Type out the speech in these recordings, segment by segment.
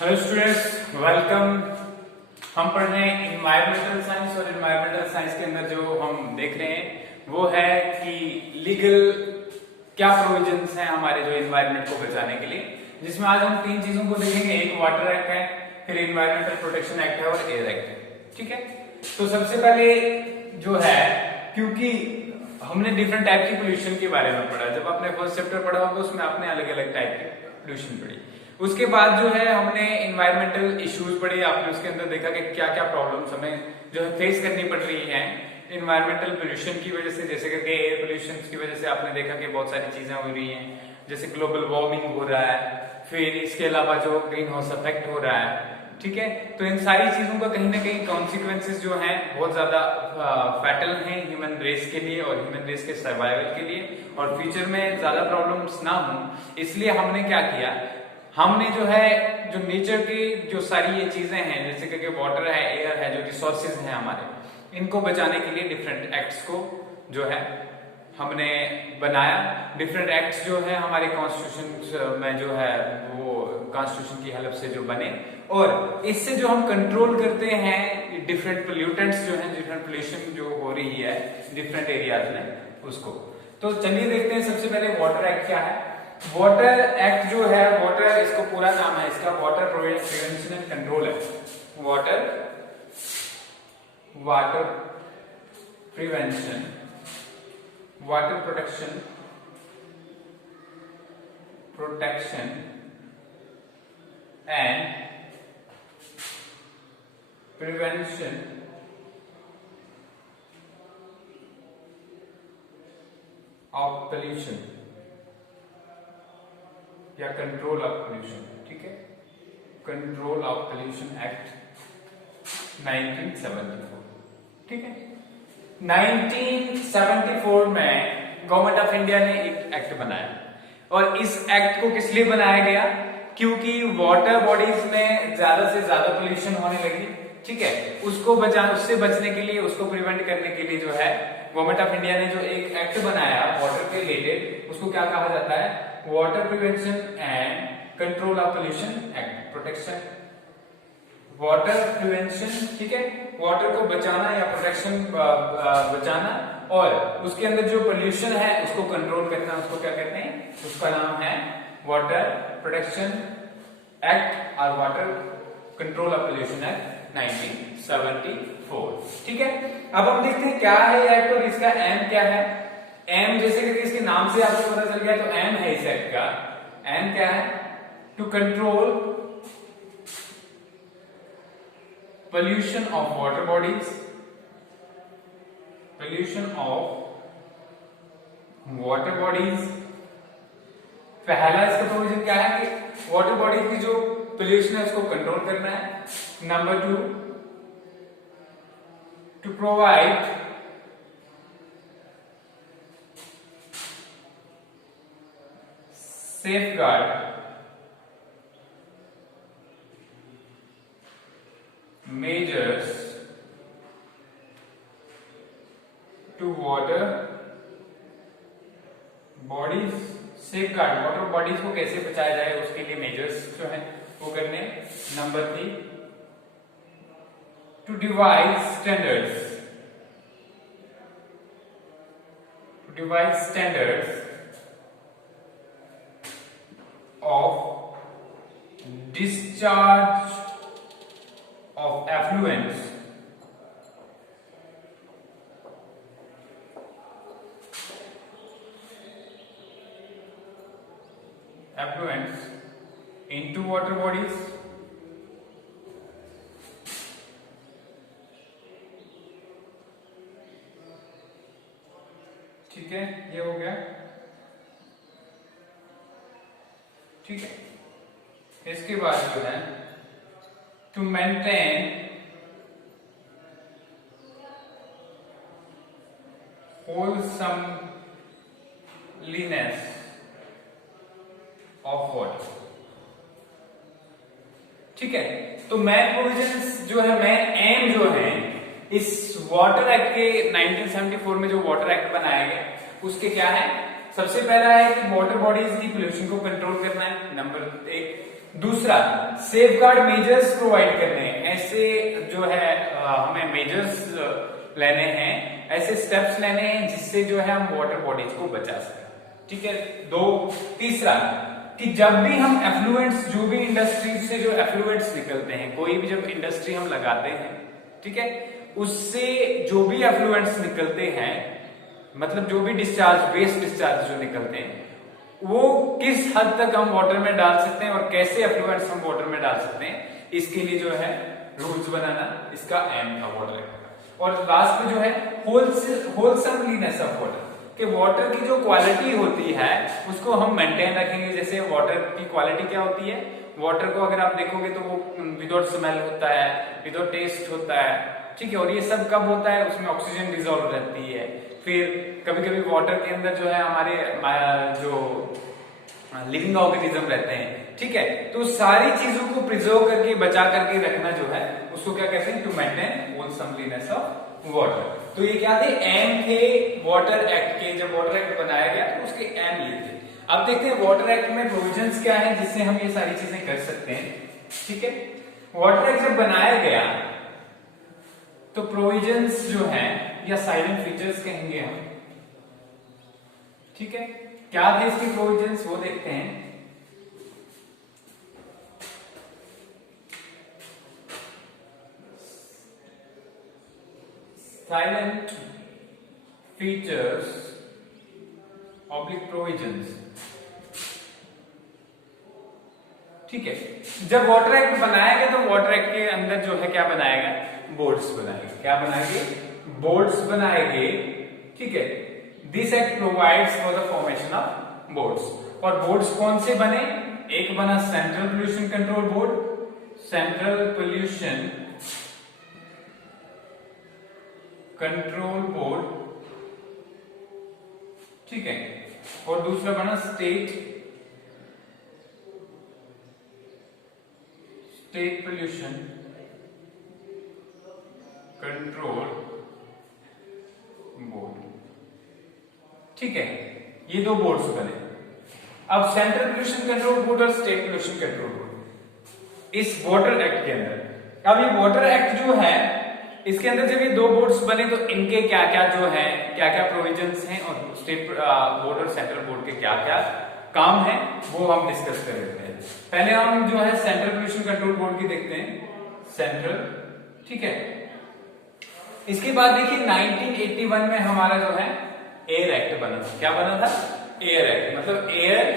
Hello students, welcome. हम पढ़ रहे हैं इन्वायरमेंटल साइंस और इन्वायरमेंटल साइंस के अंदर जो हम देख रहे हैं वो है कि लीगल क्या प्रोविजंस हैं हमारे जो इन्वायरमेंट को बचाने के लिए, जिसमें आज हम तीन चीजों को देखेंगे। एक वाटर एक्ट है, फिर इन्वायरमेंटल प्रोटेक्शन एक्ट है और एयर एक्ट है। ठीक है, तो सबसे पहले जो है, क्योंकि हमने डिफरेंट टाइप की पोल्यूशन के बारे में पढ़ा, जब आपने फर्स्ट चैप्टर पढ़ा होगा उसमें आपने अलग अलग टाइप की पोल्यूशन पढ़ी। उसके बाद जो है हमने इन्वायरमेंटल इश्यूज पढ़े, आपने उसके अंदर देखा कि क्या क्या प्रॉब्लम्स हमें जो है फेस करनी पड़ रही हैं इन्वायरमेंटल पोल्यूशन की वजह से। जैसे कि एयर पोल्यूशन की वजह से आपने देखा कि बहुत सारी चीजें हो रही हैं, जैसे ग्लोबल वार्मिंग हो रहा है, फिर इसके अलावा जो ग्रीन हाउस इफेक्ट हो रहा है। ठीक है, तो इन सारी चीजों का कहीं ना कहीं कॉन्सिक्वेंसेस जो हैं बहुत ज्यादा फैटल हैं ह्यूमन रेस के लिए और ह्यूमन रेस के सर्वाइवल के लिए, और फ्यूचर में ज्यादा प्रॉब्लम्स ना हो, इसलिए हमने क्या किया, हमने जो है जो नेचर की जो सारी ये चीजें हैं, जैसे कि वाटर है, एयर है, जो रिसोर्सेज हैं हमारे, इनको बचाने के लिए डिफरेंट एक्ट्स को जो है हमने बनाया। डिफरेंट एक्ट्स जो है हमारे कॉन्स्टिट्यूशन में जो है वो कॉन्स्टिट्यूशन की हेल्प से जो बने, और इससे जो हम कंट्रोल करते हैं डिफरेंट पोल्यूटेंट्स जो हैं, डिफरेंट पोल्यूशन जो हो रही है डिफरेंट एरियाज में उसको। तो चलिए देखते हैं सबसे पहले वाटर एक्ट क्या है। वाटर एक्ट जो है, वाटर इसको पूरा नाम है इसका वाटर प्रिवेंशन एंड कंट्रोल है। Water prevention, water protection and prevention of pollution या कंट्रोल ऑफ पोल्यूशन। ठीक है, कंट्रोल ऑफ पोल्यूशन एक्ट 1974। ठीक है, 1974 में गवर्नमेंट ऑफ इंडिया ने एक एक्ट बनाया, और इस एक्ट को किस लिए बनाया गया, क्योंकि वाटर बॉडीज में ज्यादा से ज्यादा पोल्यूशन होने लगी। ठीक है, उसको उससे बचने के लिए, उसको प्रिवेंट करने के लिए जो है गवर्नमेंट ऑफ इंडिया ने जो एक एक्ट बनाया वाटर के रिलेटेड, उसको क्या कहा जाता है, water prevention and control of pollution act, protection water prevention. ठीक है, वाटर को बचाना या प्रोटेक्शन बचाना, और उसके अंदर जो पोल्यूशन है उसको कंट्रोल करना, उसको क्या कहते हैं, उसका नाम है वाटर प्रोटेक्शन एक्ट और water control of pollution act 1974। ठीक है, अब हम देखते हैं क्या है ये एक्ट और इसका एम क्या है। एम जैसे कि इसके नाम से आपको पता चल गया, तो एम है इस एक्ट का, एम क्या है, to control pollution of water bodies, pollution of water bodies। पहला इसका प्रोविजन क्या है कि वाटर बॉडी की जो पोल्यूशन है उसको कंट्रोल करना है। Number 2, to provide safeguard measures to water bodies, safeguard water bodies को कैसे बचाया जाए उसके लिए मेजर्स जो है वो करने। Number 3, to devise standards of discharge of effluents into water bodies। ठीक है, ये हो गया। ठीक है, इसके बाद जो है to maintain wholesomeness of water. ठीक है, तो मेन प्रोविजंस जो है, मेन एम जो है इस वाटर एक्ट के 1974 में जो वाटर एक्ट बनाया गया उसके क्या है, सबसे पहला है कि वाटर बॉडीज की पोल्यूशन को कंट्रोल करना है, नंबर एक। दूसरा, सेफगार्ड मेजर्स प्रोवाइड करने हैं, ऐसे जो है हमें मेजर्स लेने हैं, ऐसे स्टेप्स लेने हैं जिससे जो है हम वाटर बॉडीज को बचा सकें, ठीक है। दो, तीसरा कि जब भी हम एफ्लुएंट्स, जो भी इंडस्ट्री से जो एफ्लुएंट्स निकलते हैं, कोई भी जब इंडस्ट्री हम लगाते हैं, ठीक है, उससे जो भी एफ्लुएंट्स निकलते हैं, मतलब जो भी डिस्चार्ज, वेस्ट डिस्चार्ज जो निकलते हैं, वो किस हद तक हम वाटर में डाल सकते हैं और कैसे एफ्लुएंट्स हम वाटर में डाल सकते हैं, इसके लिए जो है रूल्स बनाना इसका एम था वाटर एक्ट का। और लास्ट में जो है होलसमलीनेस ऑफ वाटर, कि वाटर की जो क्वालिटी होती है उसको हम मेंटेन रखेंगे। जैसे वाटर की क्वालिटी क्या होती है, वाटर को अगर आप देखोगे तो वो विदाउट स्मेल होता है, विदाउट टेस्ट होता है, ठीक है। और ये सब कब होता है, उसमें ऑक्सीजन डिजोल्व रहती है। फिर कभी कभी वाटर के अंदर जो है हमारे जो लिविंग ऑर्गेनिज्म रहते हैं, ठीक है। तो सारी चीजों को प्रिजर्व करके, बचा करके रखना जो है उसको क्या कहते हैं, टू मेंटेन होलसमलीनेस ऑफ वाटर। तो ये क्या थे, एम थे वाटर एक्ट के। जब वाटर एक्ट बनाया गया तो उसके एम ये थे। अब देखते हैं वाटर एक्ट में प्रोविजंस क्या है जिससे हम ये सारी चीजें कर सकते हैं, ठीक है। वाटर एक्ट जब बनाया गया तो प्रोविजंस जो है या साइलेंट फीचर्स कहेंगे हम, ठीक है। क्या थे इसके प्रोविजंस, वो देखते हैं। साइलेंट फीचर्स ऑब्लिक प्रोविजंस, ठीक है। जब वाटर एक्ट बनाया गया तो वाटर एक्ट के अंदर जो है क्या बनाया गया, बोर्ड्स बनाएंगे। क्या बनाएंगे, बोर्ड्स बनाएंगे, ठीक है। This act provides for the formation of boards. और बोर्ड्स कौन से बने, एक बना central pollution control board, central pollution control board, ठीक है। और दूसरा बना स्टेट पोल्यूशन कंट्रोल बोर्ड, ठीक है। ये दो बोर्ड्स बने। अब सेंट्रल पोल्यूशन कंट्रोल बोर्ड और स्टेट पोल्यूशन कंट्रोल बोर्ड इस वाटर एक्ट के अंदर। अब ये वाटर एक्ट जो है इसके अंदर जब ये दो बोर्ड्स बने तो इनके क्या क्या जो है, क्या क्या प्रोविजंस हैं और स्टेट बोर्ड और सेंट्रल बोर्ड के क्या क्या काम है, वो हम डिस्कस कर लेते हैं। पहले हम जो है सेंट्रल पोल्यूशन कंट्रोल बोर्ड की देखते हैं, सेंट्रल, ठीक है। इसके बाद देखिए 1981 में हमारा जो है एयर एक्ट बना था। क्या बना था, एयर एक्ट, मतलब air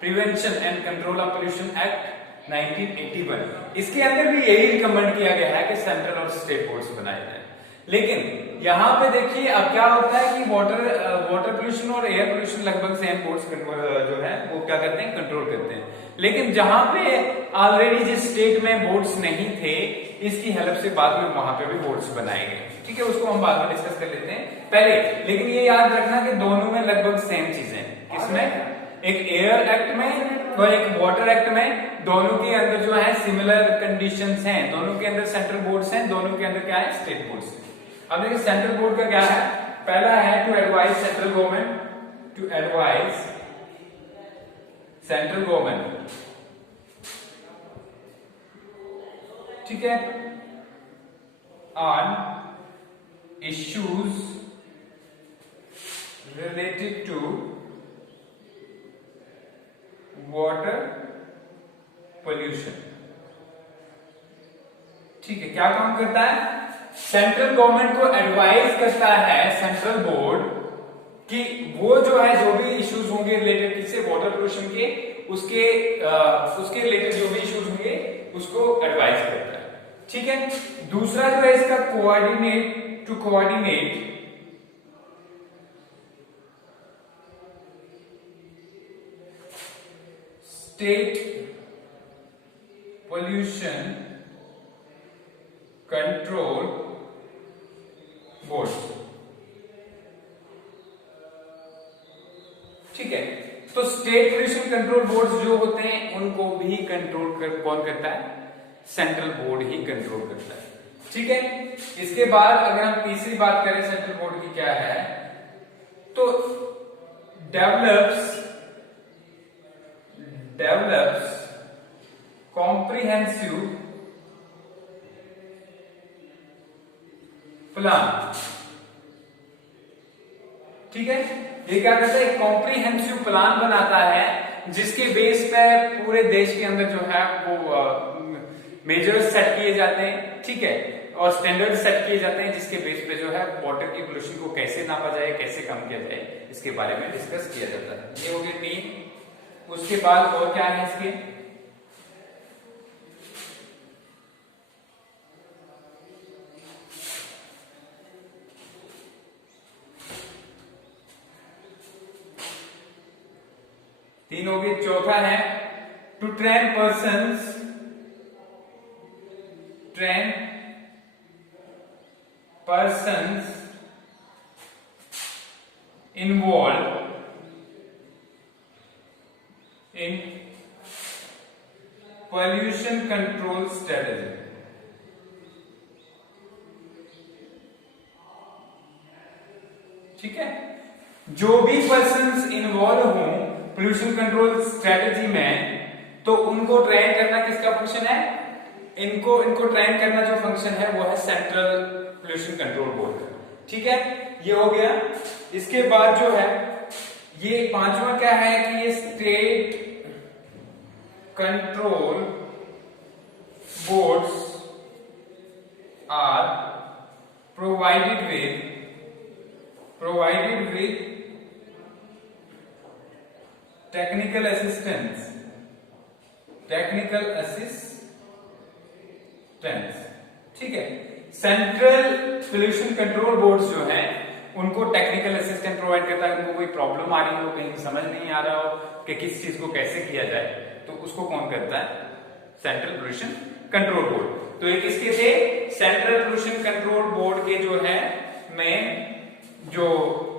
prevention and control of pollution act 1981। इसके अंदर भी यही रिकमेंड किया गया है कि सेंट्रल और स्टेट बोर्ड्स बनाए जाए। लेकिन यहां पे देखिए अब क्या होता है कि वाटर पोल्यूशन और एयर पोल्यूशन लगभग सेम बोर्ड्स जो है वो क्या करते हैं, कंट्रोल करते हैं। लेकिन जहां पे ऑलरेडी जिस स्टेट में बोर्ड्स नहीं थे, इसकी हेल्प से बाद में वहां पे भी बोर्ड्स बनाए गए, ठीक है। उसको हम बाद में डिस्कस कर लेते हैं पहले। लेकिन ये याद रखना कि दोनों में लगभग सेम चीजें हैं। इसमें एक एयर एक्ट में और एक वाटर एक्ट में, दोनों के अंदर जो है सिमिलर कंडीशंस हैं, दोनों के अंदर सेंट्रल बोर्ड्स हैं, दोनों के अंदर क्या है, स्टेट बोर्ड्स हैं। अब देखिए सेंट्रल बोर्ड का क्या है, पहला है to advise central government, to advise central government, ठीक है, on issues related to water pollution, ठीक है। क्या काम करता है, सेंट्रल गवर्नमेंट को एडवाइज करता है सेंट्रल बोर्ड कि वो जो है जो भी इश्यूज होंगे रिलेटेड किससे, वाटर पोल्यूशन के, उसके रिलेटेड जो भी इश्यूज होंगे उसको एडवाइज करता है, ठीक है। दूसरा जो है इसका coordinate, to coordinate state pollution control board, ठीक है। तो स्टेट पोल्यूशन कंट्रोल बोर्ड जो होते हैं उनको भी कौन करता है, सेंट्रल बोर्ड ही कंट्रोल करता है, ठीक है। इसके बाद अगर हम तीसरी बात करें सेंट्रल बोर्ड की क्या है, तो develops comprehensive प्लान। ठीक है, ये क्या करता है, कॉम्प्रिहेंसिव प्लान बनाता है जिसके बेस पे पूरे देश के अंदर जो है वो मेजर्स सेट किए जाते हैं। ठीक है, और स्टैंडर्ड सेट किए जाते हैं जिसके बेस पे जो है वाटर की पोल्यूशन को कैसे नापा जाए, कैसे कम किया जाए, इसके बारे में डिस्कस किया जाता है। ये हो गए 3। उसके बाद और क्या है इसके, तीन हो गए। चौथा है to train persons involved in pollution control strategy। ठीक है, जो भी पर्सन्स इन्वॉल्व हों पोल्यूशन कंट्रोल स्ट्रेटजी में, तो उनको ट्रेन करना किसका फंक्शन है, इनको ट्रेन करना जो फंक्शन है वो है सेंट्रल पोल्यूशन कंट्रोल बोर्ड का। ठीक है, ये हो गया। इसके बाद जो है ये 5वां क्या है कि ये state control boards are provided with technical assistance. ठीक है, सेंट्रल पोल्यूशन कंट्रोल बोर्ड जो है उनको टेक्निकल असिस्टेंट प्रोवाइड करता है। उनको कोई प्रॉब्लम आ रही हो, कहीं समझ नहीं आ रहा हो कि किस चीज को कैसे किया जाए, तो उसको कौन करता है, सेंट्रल पोल्यूशन कंट्रोल बोर्ड। तो ये किसके थे, सेंट्रल पोल्यूशन कंट्रोल बोर्ड के जो है में जो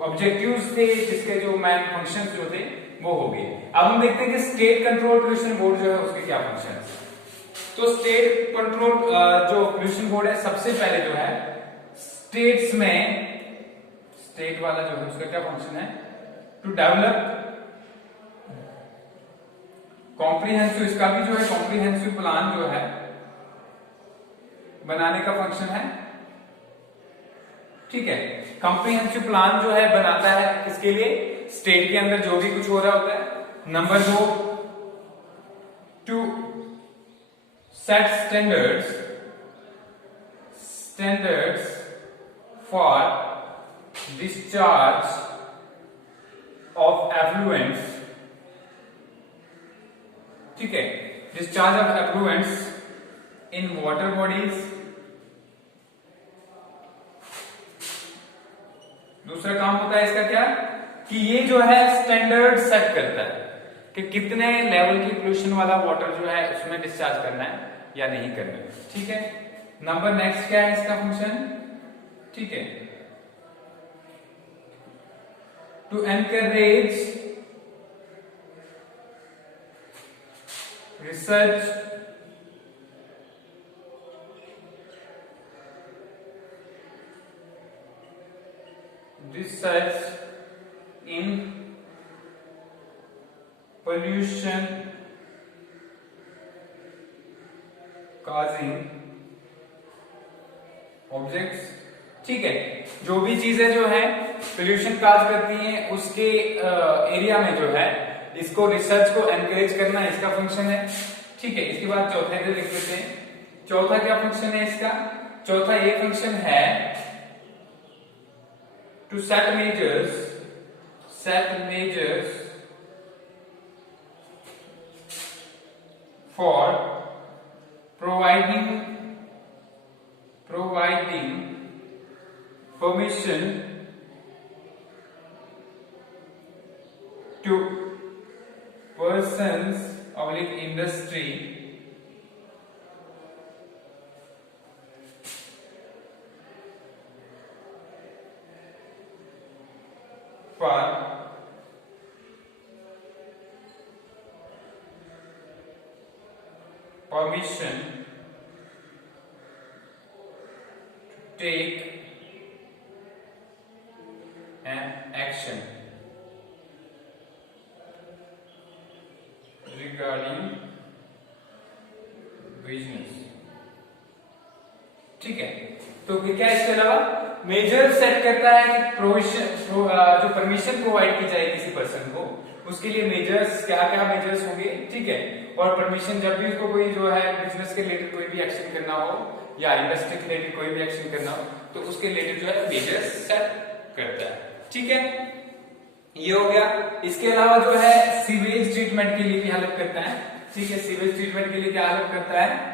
ऑब्जेक्टिव्स थे, जिसके जो मेन फंक्शंस जो थे वो हो गए। अब हम देखते हैं कि स्टेट कंट्रोल पोल्यूशन बोर्ड जो है उसके क्या फंक्शन है। तो स्टेट कंट्रोल जो पोल्यूशन बोर्ड है, सबसे पहले जो है स्टेट्स में, स्टेट वाला जो है उसका क्या फंक्शन है, टू डेवलप कॉम्प्रिहेंसिव, इसका भी जो है कॉम्प्रिहेंसिव प्लान जो है बनाने का फंक्शन है। ठीक है, कॉम्प्रिहेंसिव प्लान जो है बनाता है इसके लिए, स्टेट के अंदर जो भी कुछ हो रहा होता है। Number 2, to set standards for discharge of effluents। ठीक है, discharge of effluents in water bodies। दूसरा काम होता है इसका क्या, कि ये जो है स्टैंडर्ड सेट करता है कि कितने लेवल की पोल्यूशन वाला वाटर जो है उसमें डिस्चार्ज करना है या नहीं करना है। ठीक है, नंबर नेक्स्ट क्या है इसका फंक्शन, ठीक है, to encourage research in pollution causing objects। ठीक है, जो भी चीजें जो है पोल्यूशन काज करती हैं उसके एरिया में जो है इसको रिसर्च को एनकरेज करना इसका फंक्शन है। ठीक है, इसके बाद चौथा इधर लिख देते हैं। चौथा क्या फंक्शन है इसका, चौथा ये फंक्शन है to set measures for providing permission to persons of industry for permission to take an action। Regarding business. ठीक है, तो क्या इसके अलावा मेजर सेट करता है कि प्रोविजन जो परमिशन प्रोवाइड की जाए किसी पर्सन को, उसके लिए मेजर्स क्या क्या मेजर्स होंगे। ठीक है, और परमिशन जब भी उसको कोई जो है बिजनेस के रिलेटेड कोई भी एक्शन करना हो या इंडस्ट्री के रिलेटेड कोई भी एक्शन करना हो तो उसके रिलेटेड जो है मेजर्स सेट करता है। ठीक है, ये हो गया। इसके अलावा जो है सीवेज ट्रीटमेंट के लिए भी हेल्प करता है। ठीक है, सीवेज ट्रीटमेंट के लिए क्या हेल्प करता है,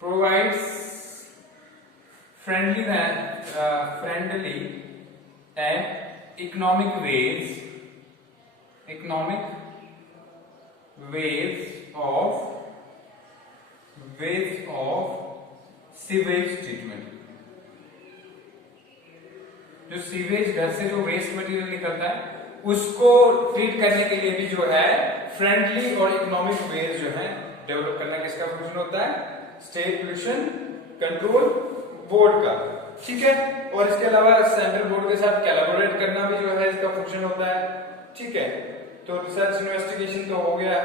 provides friendly and economic ways of sewage treatment। जो सीवेज घर से जो वेस्ट मटेरियल निकलता है उसको ट्रीट करने के लिए भी जो है फ्रेंडली और इकोनॉमिक वेज जो है डेवलप करना किसका फंक्शन होता है, स्टेट पोल्यूशन कंट्रोल बोर्ड का। ठीक है, और इसके अलावा सेंट्रल बोर्ड के साथ कोलैबोरेट करना भी जो है इसका फंक्शन होता है। ठीक है, तो रिसर्च इन्वेस्टिगेशन तो हो गया,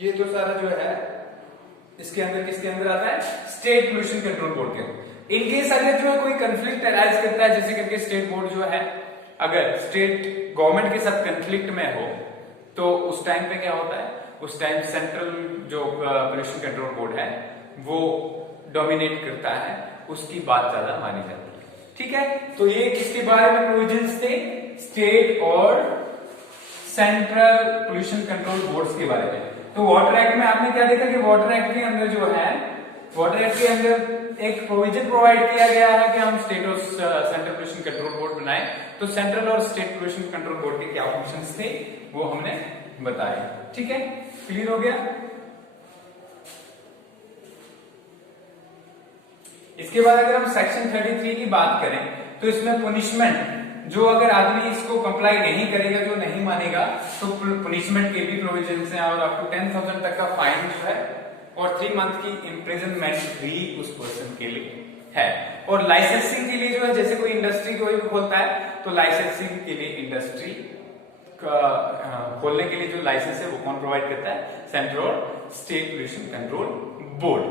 ये तो सारा जो है इसके अंदर किसके अंदर आता है, स्टेट पोल्यूशन कंट्रोल बोर्ड के। इनकेस अगर जो है कोई कंफ्लिक्ट अराइज करता है, जैसे करके स्टेट बोर्ड जो है अगर स्टेट गवर्नमेंट के साथ कंफ्लिक्ट में हो तो उस टाइम पे क्या होता है, उस टाइम सेंट्रल जो पोल्यूशन कंट्रोल बोर्ड है वो डोमिनेट करता है, उसकी बात ज्यादा मानी जाती है। ठीक है, तो ये किसके बारे में प्रोविजंस थे, स्टेट और सेंट्रल पोल्यूशन कंट्रोल बोर्ड्स के बारे में। तो वाटर एक्ट में आपने क्या देखा कि वाटर एक्ट के अंदर जो है, वाटर एक्ट के अंदर एक प्रोविजन प्रोवाइड किया गया है कि हम स्टेट और सेंट्रल पोल्यूशन कंट्रोल बोर्ड बनाए। तो सेंट्रल और स्टेट पोल्यूशन कंट्रोल बोर्ड के क्या फंक्शंस थे वो हमने बताए। ठीक है, क्लियर हो गया। इसके बाद अगर हम सेक्शन 33 की बात करें तो इसमें पनिशमेंट, जो अगर आदमी इसको कंप्लाई नहीं करेगा, जो नहीं मानेगा, तो पनिशमेंट के भी प्रोविजंस हैं और अप टू 10,000 तक का फाइन जो है और 3 मंथ की इम्प्रिजनमेंट भी उस पर्सन के लिए है। और लाइसेंसिंग के लिए जो है, जैसे कोई इंडस्ट्री कोई भी खोलता है तो लाइसेंसिंग के लिए इंडस्ट्री खोलने के लिए जो लाइसेंस है वो कौन प्रोवाइड करता है, सेंट्रल और स्टेट पोल्यूशन कंट्रोल बोर्ड।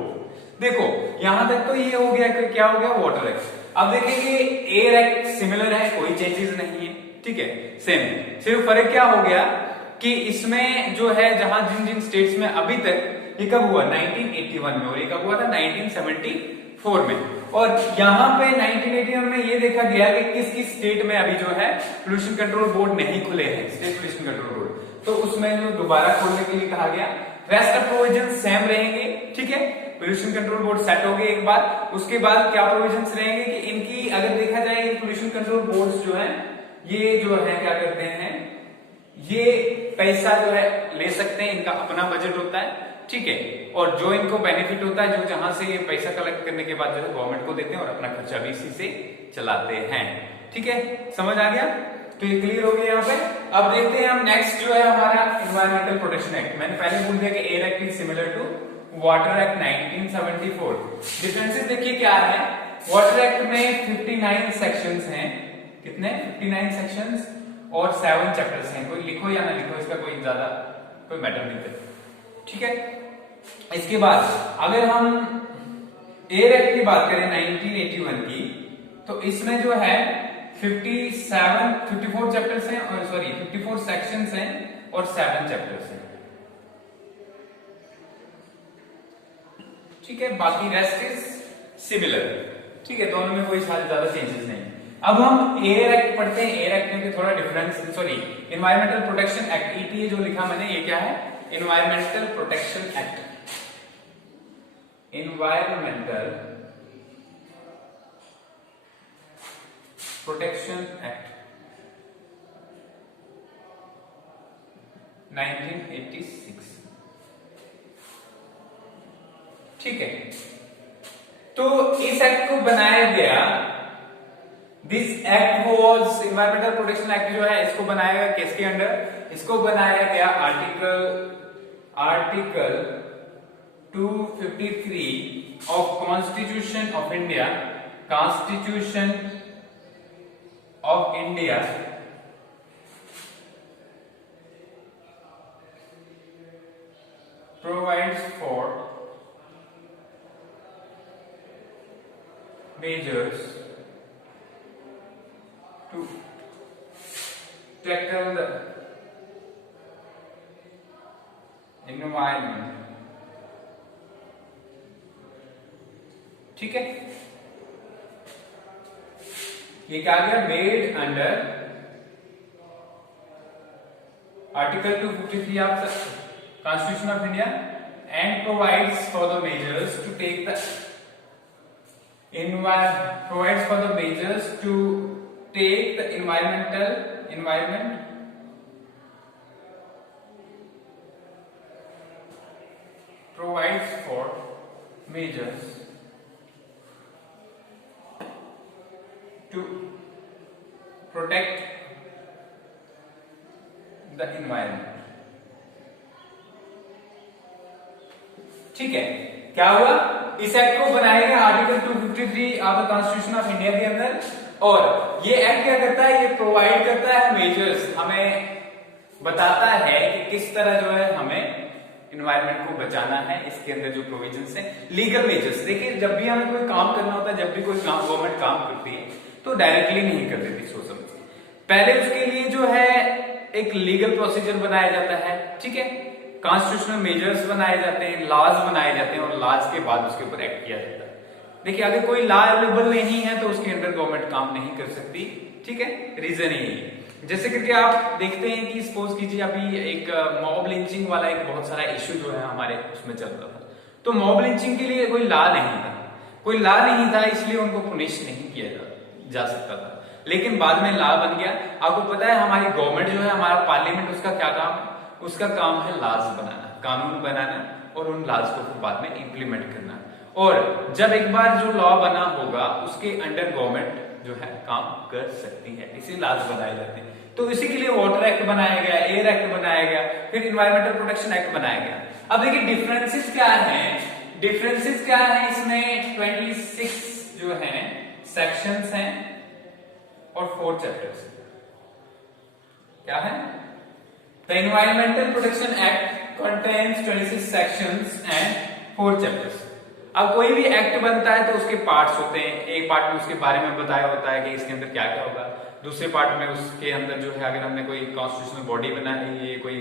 देखो यहां तक तो ये हो गया कि क्या हो गया, वाटर एक्ट। अब देखेंगे एयर एक्ट सिमिलर है, कोई चेंजेस नहीं है। ठीक है, सेम, सिर्फ फर्क क्या हो गया कि इसमें जो है जहां जिन जिन स्टेट्स में अभी तक, ये कब हुआ 1981 में और ये कब हुआ था 1974 में, और यहाँ पे 1981 में ये देखा गया कि किस किस स्टेट में अभी जो है पोल्यूशन कंट्रोल बोर्ड नहीं खुले हैं, स्टेट पोल्यूशन कंट्रोल बोर्ड, तो उसमें जो दोबारा खोलने के लिए कहा गया। रेस्ट ऑफ प्रोविजन सेम रहेंगे। ठीक है, पोल्यूशन कंट्रोल बोर्ड सेट हो गए एक बार, उसके बाद क्या प्रोविजंस रहेंगे कि इनकी अगर देखा जाए पोल्यूशन कंट्रोल बोर्ड्स जो है ये जो है क्या करते हैं, ये पैसा जो है ले सकते हैं, इनका अपना बजट होता है। ठीक है, और जो इनको बेनिफिट होता है, जो जहां से ये पैसा कलेक्ट करने के बाद जो है गवर्नमेंट को देते हैं और अपना खर्चा भी इसी से चलाते हैं। ठीक है, समझ आ गया, तो ये क्लियर हो गया यहाँ पे। अब देखते हैं हम नेक्स्ट जो है हमारा एनवायरमेंटल प्रोटेक्शन एक्ट। मैंने पहले बोल दिया कि air act is similar to water act 1974। Differences देखिए क्या है, वाटर एक्ट में 59 सेक्शंस हैं, कितने 59 सेक्शंस और 7 चैप्टर्स हैं। कोई लिखो या ना लिखो इसका कोई ज्यादा कोई मैटर नहीं करता। ठीक है, इसके बाद अगर हम एयर एक्ट की बात करें 1981 की, तो इसमें जो है 54 चैप्टर्स हैं और 54 सेक्शंस हैं और 7 चैप्टर्स हैं। ठीक है, बाकी रेस्ट इज सिमिलर। ठीक है, दोनों में कोई ज्यादा चेंजेस नहीं। अब हम एयर एक्ट पढ़ते हैं। एयर एक्ट में थोड़ा difference, environmental protection act, EPA जो लिखा मैंने, ये क्या है, environmental protection act. Environmental protection act 1986। ठीक है, तो इस एक्ट को बनाया गया, this act was environmental protection act जो है इसको बनाया गया किसके अंडर, इसको बनाया गया article 253 of constitution of India, constitution of India provides for measures to tackle the environment। ठीक है, ये क्या आ गया, made under article 253 of constitution of India and provides for the measures to take the provides for the measures to take the environment provides for measures to protect the environment। ठीक है, क्या हुआ, इस एक्ट को बनाया गया article 253 of the constitution of India के अंदर, और ये एक्ट क्या करता है, ये प्रोवाइड करता है मेजर्स, हमें बताता है कि किस तरह जो है हमें इन्वायरमेंट को बचाना है। इसके अंदर जो प्रोविजंस है, लीगल मेजर्स, देखिए जब भी हमें कोई काम करना होता है, जब भी कोई काम गवर्नमेंट काम करती है तो डायरेक्टली नहीं कर देती, सोच समझ के पहले उसके लिए जो है एक लीगल प्रोसीजर बनाया जाता है। ठीक है, कॉन्स्टिट्यूशनल मेजर्स बनाए जाते हैं, लॉज बनाए जाते हैं, और लॉज के बाद उसके ऊपर एक्ट किया जाता है। देखिए अगर कोई लॉ अवेलेबल नहीं है तो उसके अंडर गवर्नमेंट काम नहीं कर सकती। ठीक है, रीजन यही है। जैसे करके आप देखते हैं कि सपोज कीजिए अभी एक मॉब लिंचिंग वाला एक बहुत सारा इश्यू जो है हमारे उसमें चल रहा था, तो मॉब लिंचिंग के लिए कोई लॉ नहीं था, कोई लॉ नहीं था, इसलिए उनको पुनिश नहीं किया जा सकता था। लेकिन बाद में लॉ बन गया। आपको पता है हमारी गवर्नमेंट जो है, हमारा पार्लियामेंट, उसका क्या काम, उसका काम है लॉज बनाना, कानून बनाना, और उन लॉज को फिर बाद में इंप्लीमेंट करना। और जब एक बार जो लॉ बना होगा उसके अंडर गवर्नमेंट जो है काम कर सकती है, इसी लॉज बनाए जाते हैं। तो इसी के लिए वाटर एक्ट बनाया गया, एयर एक्ट बनाया गया, फिर इन्वायरमेंटल प्रोटेक्शन एक्ट बनाया गया। अब देखिए डिफरेंसेस क्या है, डिफरेंसेस क्या है इसमें, 26 जो है सेक्शंस हैं और 4 चैप्टर्स। क्या है, the environmental protection act contains 26 sections and 4 chapters. अब कोई भी एक्ट बनता है तो उसके पार्ट्स होते हैं, एक पार्ट में उसके बारे में बताया होता है कि इसके अंदर क्या क्या होगा, दूसरे पार्ट में उसके अंदर जो है अगर हमने कोई कॉन्स्टिट्यूशनल बॉडी बनाई, ये कोई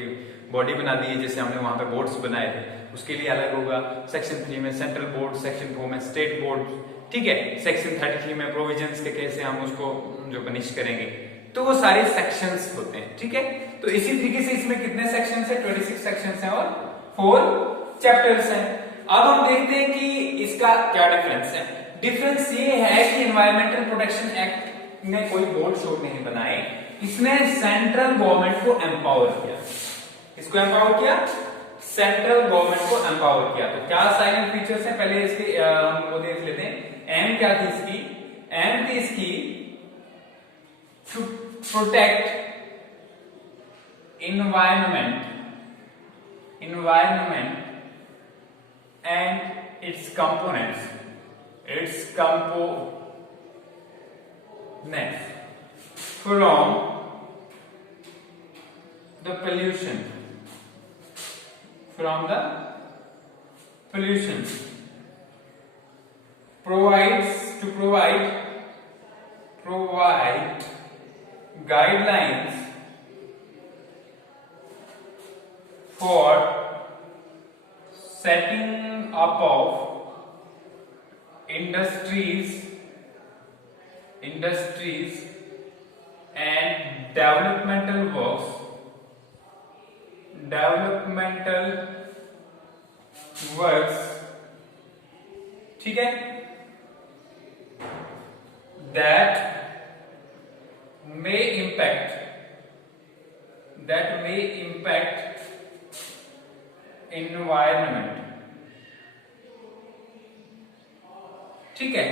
बॉडी बना दी है, जैसे हमने वहां पे बोर्ड्स बनाए थे, उसके लिए अलग होगा। सेक्शन 3 में सेंट्रल बोर्ड, सेक्शन 4 में स्टेट बोर्ड। ठीक है, सेक्शन 33 में प्रोविजंस के कैसे हम उसको जो पनिश करेंगे, तो वो सारे सेक्शंस होते हैं। ठीक है, तो इसी तरीके से इसमें कितने सेक्शंस हैं, 26 सेक्शंस हैं और 4 चैप्टर्स हैं। अब हम देखते हैं कि इसका क्या डिफरेंस है। डिफरेंस ये है कि एनवायरमेंटल प्रोटेक्शन एक्ट ने कोई बोर्ड शोर्ड नहीं बनाए, इसने सेंट्रल गवर्नमेंट को एम्पावर किया। इसको एम्पावर किया, सेंट्रल गवर्नमेंट को एम्पावर किया। तो क्या साइलेंट फीचर्स है, पहले इसके हम वो देख लेते हैं। एम क्या थी इसकी, एम थी इसकी to protect environment and its components from the pollution, provide guidelines for setting up of industries and developmental works। ठीक है, that may impact environment। ठीक है,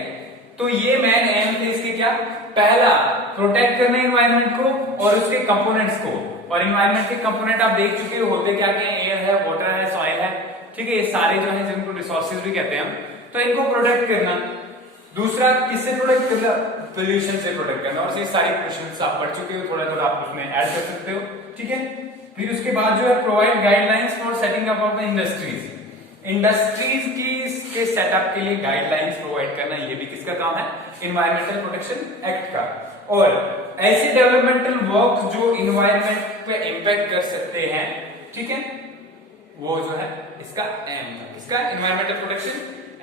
तो ये मेन एम थे इसके क्या, पहला प्रोटेक्ट करना एनवायरनमेंट को और उसके कंपोनेंट्स को। और एनवायरनमेंट के कंपोनेंट आप देख चुके हो होते क्या क्या, एयर है, वाटर है, सॉइल है। ठीक है, ये सारे जो है जिनको रिसोर्सेज भी कहते हैं हम, तो इनको प्रोटेक्ट करना। दूसरा किससे प्रोटेक्ट करना, पोल्यूशन से प्रोटेक्ट करना। और ये सारे क्वेश्चंस आप पढ़ चुके हो, थोड़ा थोड़ा आप उसमें ऐड कर सकते हो। ठीक है, फिर उसके बाद जो है provide guidelines for setting up of industries, industries की के सेटअप के लिए गाइडलाइंस प्रोवाइड करना, ये भी किसका काम है, इन्वायरमेंटल प्रोटेक्शन एक्ट का। और ऐसे डेवलपमेंटल वर्क जो इन्वायरमेंट पे इंपैक्ट कर सकते हैं, ठीक है, वो जो है इसका एम था, इसका इन्वायरमेंटल प्रोटेक्शन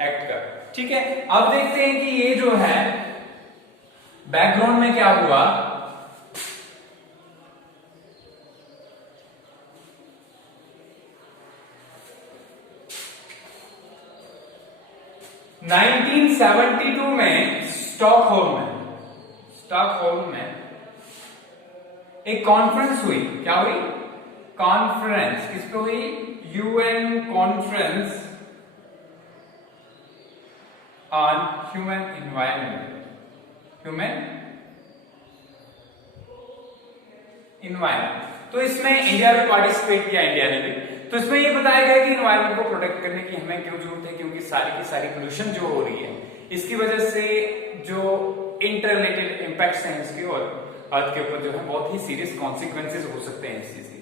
एक्ट का, ठीक है। अब देखते हैं कि ये जो है बैकग्राउंड में क्या हुआ। नाइनटीन 1972 में स्टॉकहोल्म में एक कॉन्फ्रेंस हुई, क्या हुई, कॉन्फ्रेंस, किस पे हुई, UN conference on human environment, तो इसमें इंडिया ने पार्टिसिपेट किया, इंडिया ने भी। तो इसमें ये बताया गया कि इन्वायरमेंट को प्रोटेक्ट करने की हमें क्यों जरूरत है, क्योंकि सारी की सारी पोल्यूशन जो हो रही है इसकी वजह से जो इंटर रिलेटेड इंपैक्ट्स हैं इसके और अर्थ के ऊपर जो है बहुत ही सीरियस कॉन्सिक्वेंसेज हो सकते हैं इस चीज के।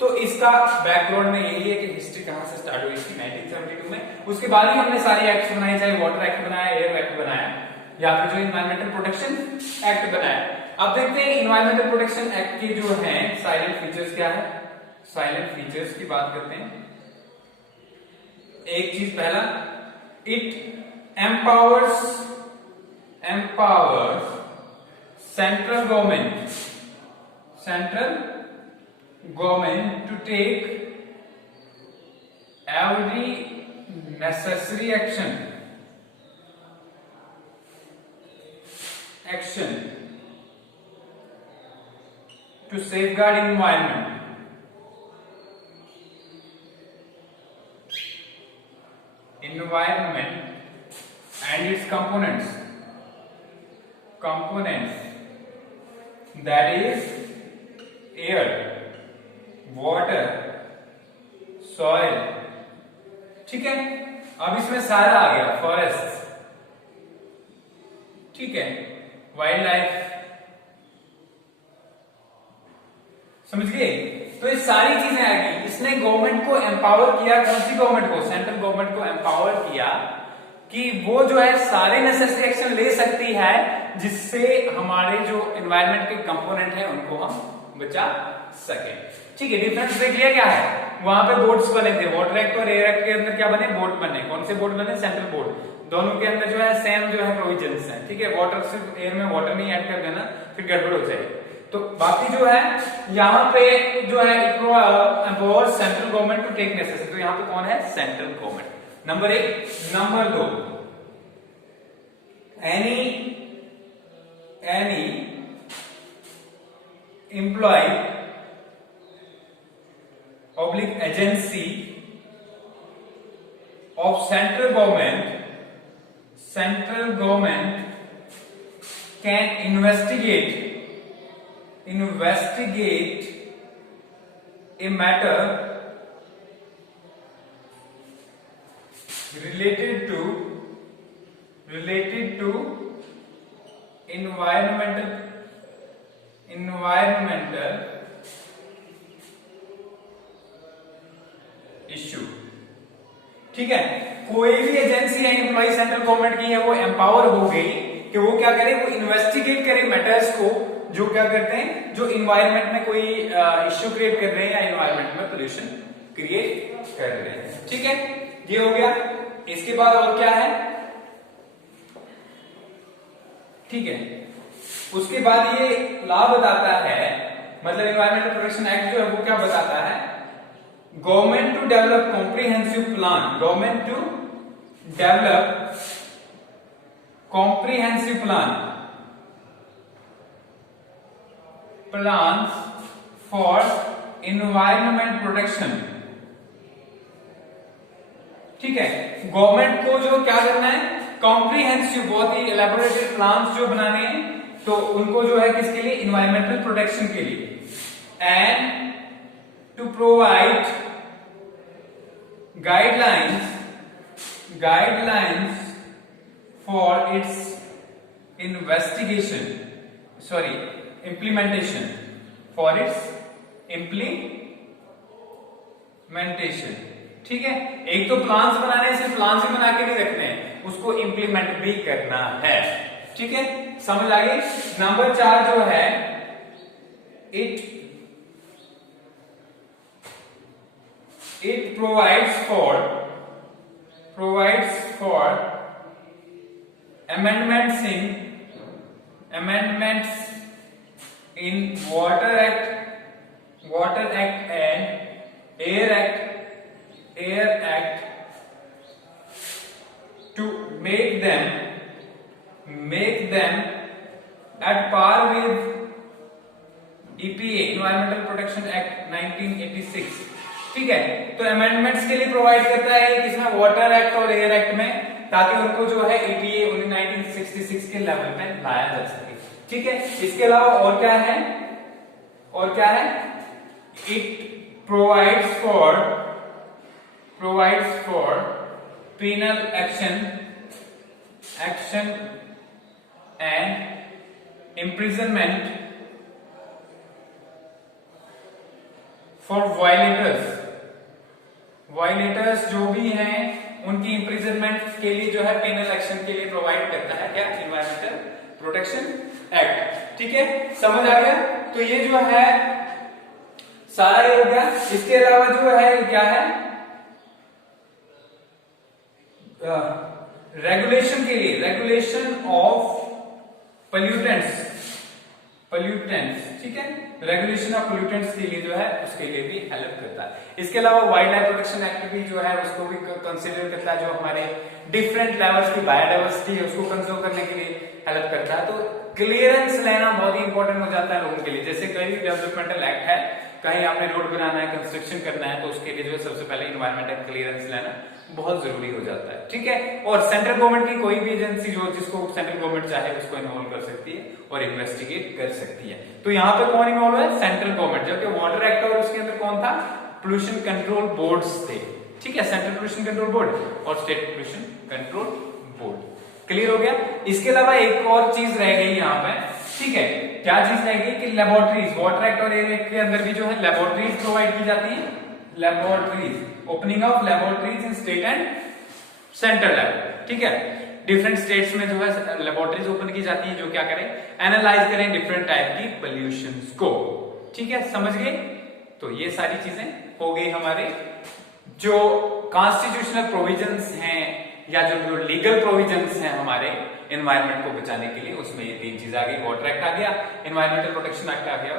तो इसका बैकग्राउंड में यही है कि हिस्ट्री कहां से स्टार्ट हुई थी 1972 में। उसके बाद ही हमने सारे एक्ट बनाए, चाहे वाटर एक्ट बनाया, एयर एक्ट बनाया, या फिर जो इन्वायरमेंटल प्रोटेक्शन एक्ट बनाया। अब देखते हैं इन्वायरमेंटल प्रोटेक्शन एक्ट के जो है साइलेंट फीचर्स क्या है। साइलेंट फीचर्स की बात करते हैं। एक चीज पहला, it empowers central government to take every necessary action to safeguard environment and its components that is air, water, soil, ठीक है। अब इसमें सारा आ गया, फॉरेस्ट, ठीक है, वाइल्ड लाइफ, समझ गए। तो ये सारी चीजें आ गई। इसने गवर्नमेंट को एम्पावर किया, कौन सी गवर्नमेंट को, सेंट्रल गवर्नमेंट को एम्पावर किया कि वो जो है सारे नेसेसरी एक्शन ले सकती है जिससे हमारे जो एनवायरनमेंट के कंपोनेंट है उनको हम बचा सके, ठीक है। डिफरेंस देख लिया क्या है, वहां पे बोर्ड्स बने थे, वाटर एक्ट और एयर एक्ट के अंदर क्या बने, बोर्ड बने। कौन से बोर्ड बने, सेंट्रल बोर्ड। दोनों के अंदर जो है सेम जो है प्रोविजंस हैं, ठीक है। वाटर सिर्फ एयर में वाटर नहीं ऐड कर देना, फिर गड़बड़ हो जाएगी। तो बाकी जो है यहाँ पे जो है empower central government to take necessary, तो यहाँ पे कौन है, central government, number 1। Number 2, any employ oblique agency of central government can investigate a matter related to environmental issue, ठीक है। कोई भी एजेंसी है एम्प्लॉय सेंट्रल गवर्नमेंट की है, वो एम्पावर हो गई कि वो क्या करे, वो इन्वेस्टिगेट करे मैटर्स को जो क्या करते हैं, जो इन्वायरमेंट में कोई इश्यू क्रिएट कर रहे हैं या इन्वायरमेंट में पोल्यूशन क्रिएट कर रहे हैं, ठीक है। ये हो गया। इसके बाद और क्या है, ठीक है, उसके बाद ये लॉ बताता है, मतलब इन्वायरमेंटल प्रोटेक्शन एक्ट जो है वो क्या बताता है, government to develop comprehensive plan plans for environment protection, ठीक है। गवर्नमेंट को जो क्या करना है, कॉम्प्रिहेंसिव, बहुत ही एलैबोरेटेड प्लान्स जो बनाने हैं, तो उनको जो है किसके लिए, इन्वायरमेंटल प्रोटेक्शन के लिए, and to provide guidelines for its implementation, ठीक है, एक तो प्लान्स बनाने हैं, सिर्फ प्लान्स ही बना के नहीं रखने हैं, उसको इंप्लीमेंट भी करना है। ठीक है, समझ आ गई। नंबर 4 जो है, it provides for amendments in Water Act and Air Act to make them at par with EPA Environmental Protection Act 1986। ठीक है, तो अमेंडमेंट्स के लिए प्रोवाइड करता है किसमें, वाटर एक्ट और एयर एक्ट में, ताकि उनको जो है EPA 1966 के लेवल पे लाया जा सके। ठीक है, इसके अलावा और क्या है, it provides for penal action and imprisonment for violators जो भी हैं उनकी इम्प्रिजनमेंट के लिए जो है पेनल एक्शन के लिए प्रोवाइड करता है क्या, एनवायरमेंटल प्रोटेक्शन एक्ट। ठीक है, समझ आ गया। तो ये जो है सारा ये हो गया। इसके अलावा जो है क्या है, रेगुलेशन के लिए, रेगुलेशन ऑफ पोल्यूटेंट्स, ठीक है, रेगुलेशन ऑफ पोल्यूटेंट्स के लिए जो है उसके लिए भी हेल्प करता है। इसके अलावा वाइल्ड लाइफ प्रोटेक्शन एक्ट भी जो है उसको भी कंसीडर करता है, जो हमारे डिफरेंट लेवल्स की बायोडाइवर्सिटी है उसको कंजर्व करने के लिए हेल्प करता है। तो क्लियरेंस लेना बहुत ही इंपॉर्टेंट हो जाता है लोगों के लिए। जैसे कोई भी डेवलपमेंटल एक्ट है, कहीं आपने रोड बनाना है, कंस्ट्रक्शन करना है, तो उसके लिए जो है सबसे पहले इन्वायरमेंटल क्लियरेंस लेना बहुत जरूरी हो जाता है। ठीक है, और सेंट्रल गवर्नमेंट की कोई भी एजेंसी जो जिसको सेंट्रल गवर्नमेंट चाहे उसको इन्वॉल्व कर सकती है और इन्वेस्टिगेट कर सकती है। तो यहाँ पे कौन इन्वॉल्व है, सेंट्रल गवर्नमेंट, जबकि वाटर एक्ट और उसके अंदर कौन था, पोल्यूशन कंट्रोल बोर्ड्स थे। ठीक है, सेंट्रल पोल्यूशन कंट्रोल बोर्ड और state pollution control board. Clear हो गया। इसके अलावा एक और चीज रह गई यहाँ पे, ठीक है, क्या चीज रह गई कि लेबोरेटरीज, वाटर एक्ट और एयर एक्ट के अंदर भी जो है लेबोरेटरीज प्रोवाइड की जाती है। Laboratories, opening of laboratories in state and central level. ठीक है, डिफरेंट स्टेट्स में जो है लेबोरेटरीज ओपन की जाती है जो क्या करें, एनालाइज करें डिफरेंट टाइप की पोल्यूशंस को। ठीक है, समझ गए। तो ये सारी चीजें हो गई हमारे जो कॉन्स्टिट्यूशनल प्रोविजंस हैं या जो लीगल प्रोविजंस हैं हमारे एनवायरनमेंट को बचाने के लिए, उसमें ये 3 चीज आ गई। वाटर एक्ट आ गया, एनवायरमेंटल प्रोटेक्शन एक्ट आ गया,